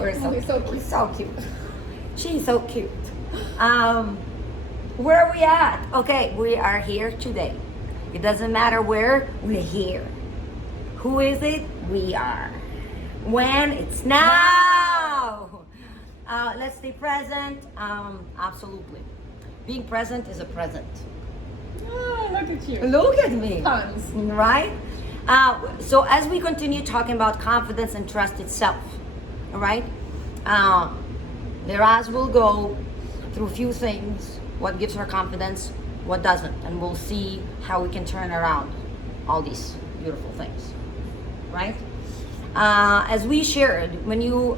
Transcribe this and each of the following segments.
We're so We're so cute. cute. So cute. She's so cute. Where are we at? Okay, we are here today. It doesn't matter where, we're here. Who is it? We are. When? It's now. Let's stay present. Absolutely. Being present is a present. Oh, look at you. Look at me. Puns. Right? So as we continue talking about confidence and trust itself, all right? Liraz will go through a few things, what gives her confidence, what doesn't, and we'll see how we can turn around all these beautiful things, right? As we shared, when you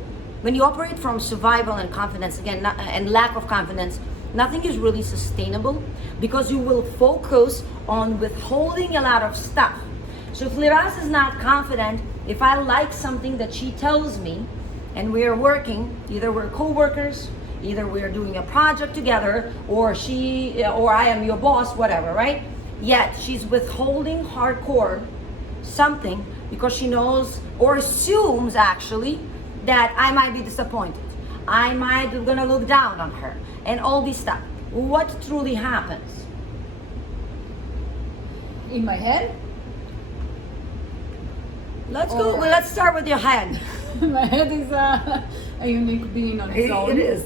operate from survival and confidence, again, and lack of confidence, nothing is really sustainable because you will focus on withholding a lot of stuff. So if Liraz is not confident, if I like something that she tells me, and we are working, either we're co-workers, either we're doing a project together, or I am your boss, whatever, right? Yet she's withholding hardcore something because she knows or assumes actually that I might be disappointed. I might be gonna look down on her and all this stuff. What truly happens? In my head? Let's start with your head. My head is a unique being on its own. It is.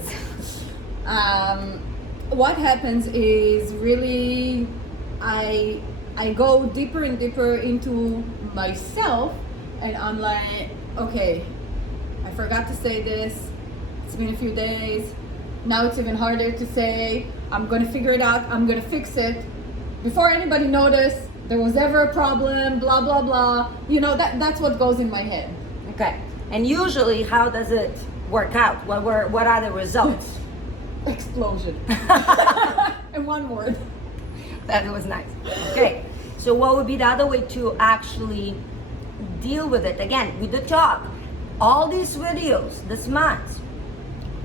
What happens is really I go deeper and deeper into myself, and I'm like, okay, I forgot to say this. It's been a few days. Now it's even harder to say. I'm gonna figure it out. I'm gonna fix it. Before anybody noticed there was ever a problem, blah blah blah. You know, that's what goes in my head. Okay. And usually, how does it work out? What are the results? Explosion. In one word. That was nice. Okay. So what would be the other way to actually deal with it? Again, with the talk. All these videos this month,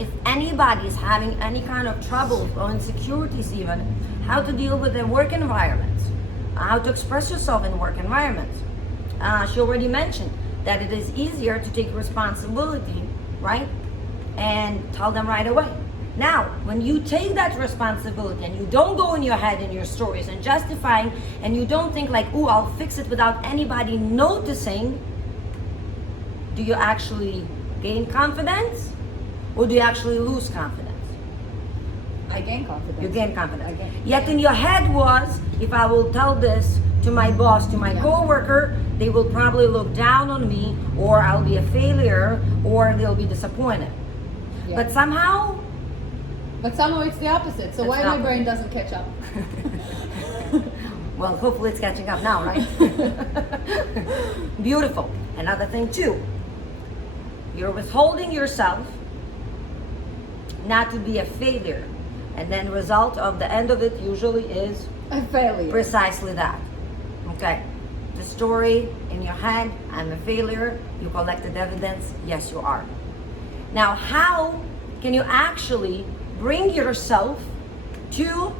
if anybody is having any kind of trouble or insecurities even, how to deal with the work environment, how to express yourself in work environment. She already mentioned that it is easier to take responsibility, right? And tell them right away. Now, when you take that responsibility and you don't go in your head in your stories and justifying, and you don't think like, ooh, I'll fix it without anybody noticing, do you actually gain confidence or do you actually lose confidence? I gain confidence. You gain confidence. I Yet in your head was, if I will tell this to my boss, to my coworker, they will probably look down on me, or I'll be a failure, or they'll be disappointed. Yeah. But somehow it's the opposite. So It's why not. my brain doesn't catch up? well, hopefully it's catching up now, right? Beautiful. Another thing too, you're withholding yourself not to be a failure, and then the result of the end of it usually is A failure. precisely that. Okay, the story in your head, I'm a failure, you collected evidence, yes you are. Now how can you actually bring yourself to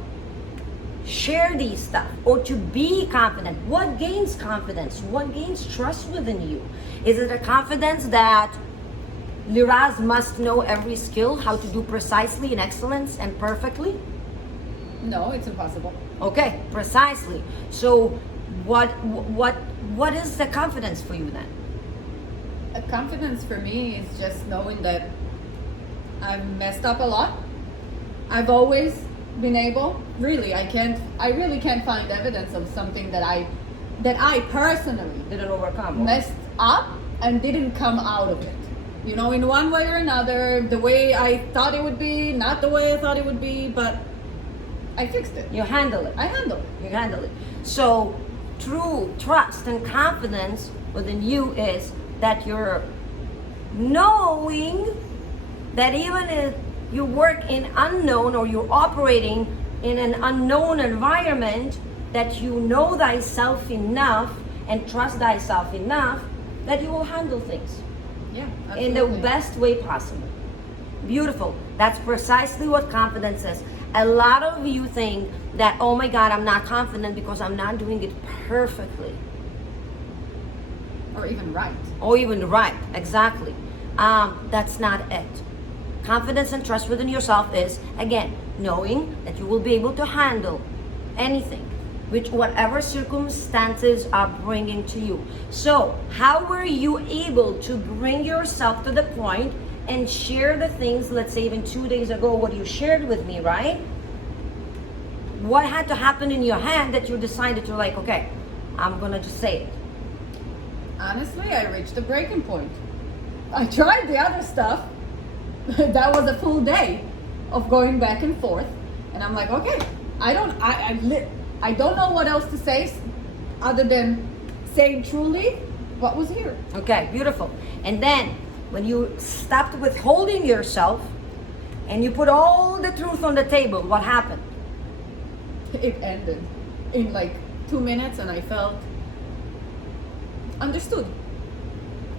share these stuff or to be confident? What gains confidence? What gains trust within you? Is it a confidence that Liraz must know every skill, how to do precisely in excellence and perfectly? No, it's impossible. Okay, precisely. So what is the confidence for you then? A confidence for me is just knowing that I've messed up a lot. I've always been able, I really can't find evidence of something that I personally Didn't overcome. messed up and didn't come out of it. You know, in one way or another, the way I thought it would be, not the way I thought it would be, but I fixed it. You handle it. I handled it. You handle it. So true trust and confidence within you is that you're knowing that even if you work in unknown or you're operating in an unknown environment, that you know thyself enough and trust thyself enough that you will handle things Yeah, in the absolutely. best way possible. Beautiful. That's precisely what confidence is. A lot of you think that, oh my God, I'm not confident because I'm not doing it perfectly. Or even right. Or even right, exactly. That's not it. Confidence and trust within yourself is, again, knowing that you will be able to handle anything, which whatever circumstances are bringing to you. So, how were you able to bring yourself to the point and share the things, let's say even 2 days ago, what you shared with me, right? What had to happen in your head that you decided to like, okay, I'm gonna just say it? Honestly, I reached a breaking point. I tried the other stuff. That was a full day of going back and forth, and I'm like, okay, I don't know what else to say other than saying truly what was here. Okay, beautiful. And then when you stopped withholding yourself and you put all the truth on the table, what happened? It ended in like 2 minutes, and I felt understood.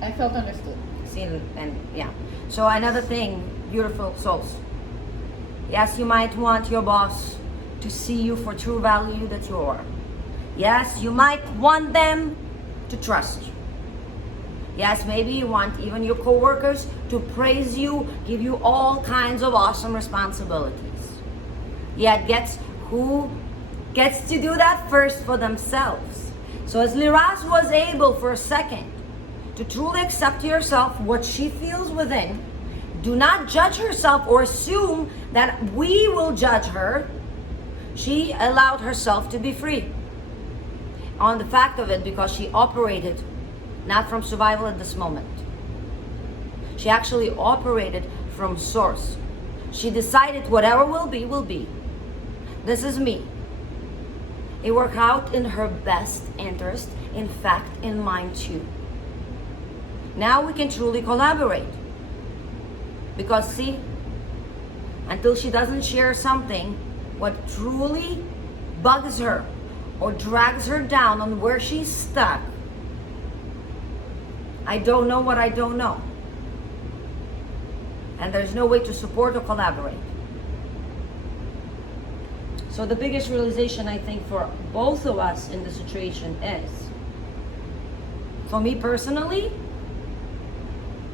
I felt understood. See, and yeah. So another thing, beautiful souls. Yes, you might want your boss to see you for true value that you are. Yes, you might want them to trust you. Yes, maybe you want even your coworkers to praise you, give you all kinds of awesome responsibilities. Yet who gets to do that first for themselves? So as Liraz was able for a second to truly accept yourself what she feels within, do not judge herself or assume that we will judge her. She allowed herself to be free on the fact of it, because she operated not from survival at this moment. She actually operated from source. She decided whatever will be, will be. This is me. It worked out in her best interest, in fact, in mine too. Now we can truly collaborate. Because see, until she doesn't share something, what truly bugs her or drags her down on where she's stuck, I don't know what I don't know. And there's no way to support or collaborate. So the biggest realization I think for both of us in the situation is, for me personally,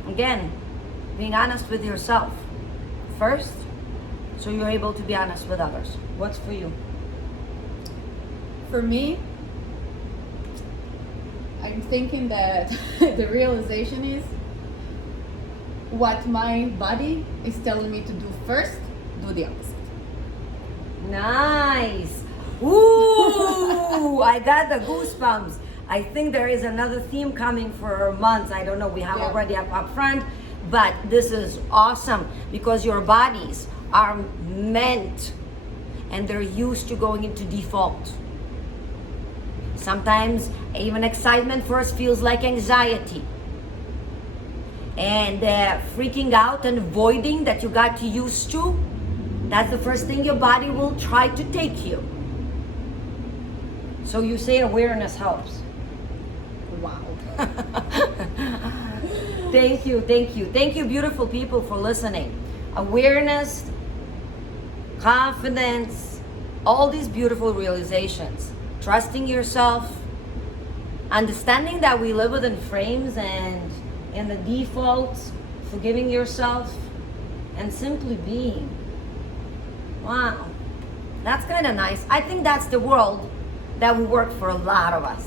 again, being honest with yourself first, so you're able to be honest with others. What's for you? For me, I'm thinking that the realization is what my body is telling me to do first, do the opposite. Nice. Ooh, I got the goosebumps. I think there is another theme coming for months. I don't know. We have already up front, but this is awesome because your bodies are meant and they're used to going into default. Sometimes even excitement for us feels like anxiety. And freaking out and avoiding that you got used to, that's the first thing your body will try to take you. So you say awareness helps. Wow. Thank you, thank you. Thank you, beautiful people, for listening. Awareness, confidence, all these beautiful realizations. Trusting yourself, understanding that we live within frames and in the defaults, forgiving yourself, and simply being. Wow, that's kind of nice. I think that's the world that will work for a lot of us.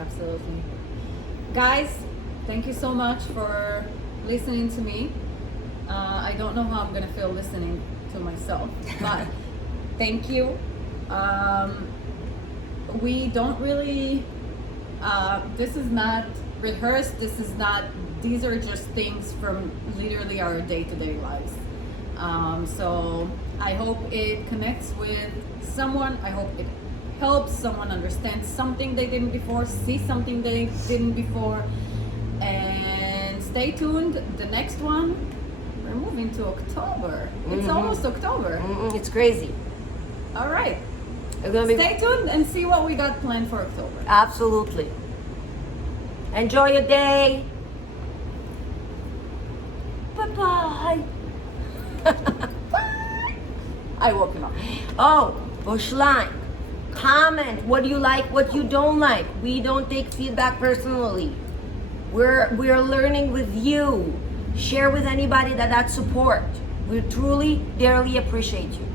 Absolutely. Guys, thank you so much for listening to me. I don't know how I'm going to feel listening to myself, but thank you. We don't really, this is not rehearsed, these are just things from literally our day-to-day lives. So I hope it connects with someone. I hope it helps someone understand something they didn't before, see something they didn't before, and stay tuned. The next one, we're moving to October. It's almost October. It's crazy. All right. Stay tuned and see what we got planned for October. Absolutely. Enjoy your day. Bye-bye. Bye. I woke him up. Oh, Bushline. Comment what you like, what you don't like. We don't take feedback personally. We're learning with you. Share with anybody that support. We truly, dearly appreciate you.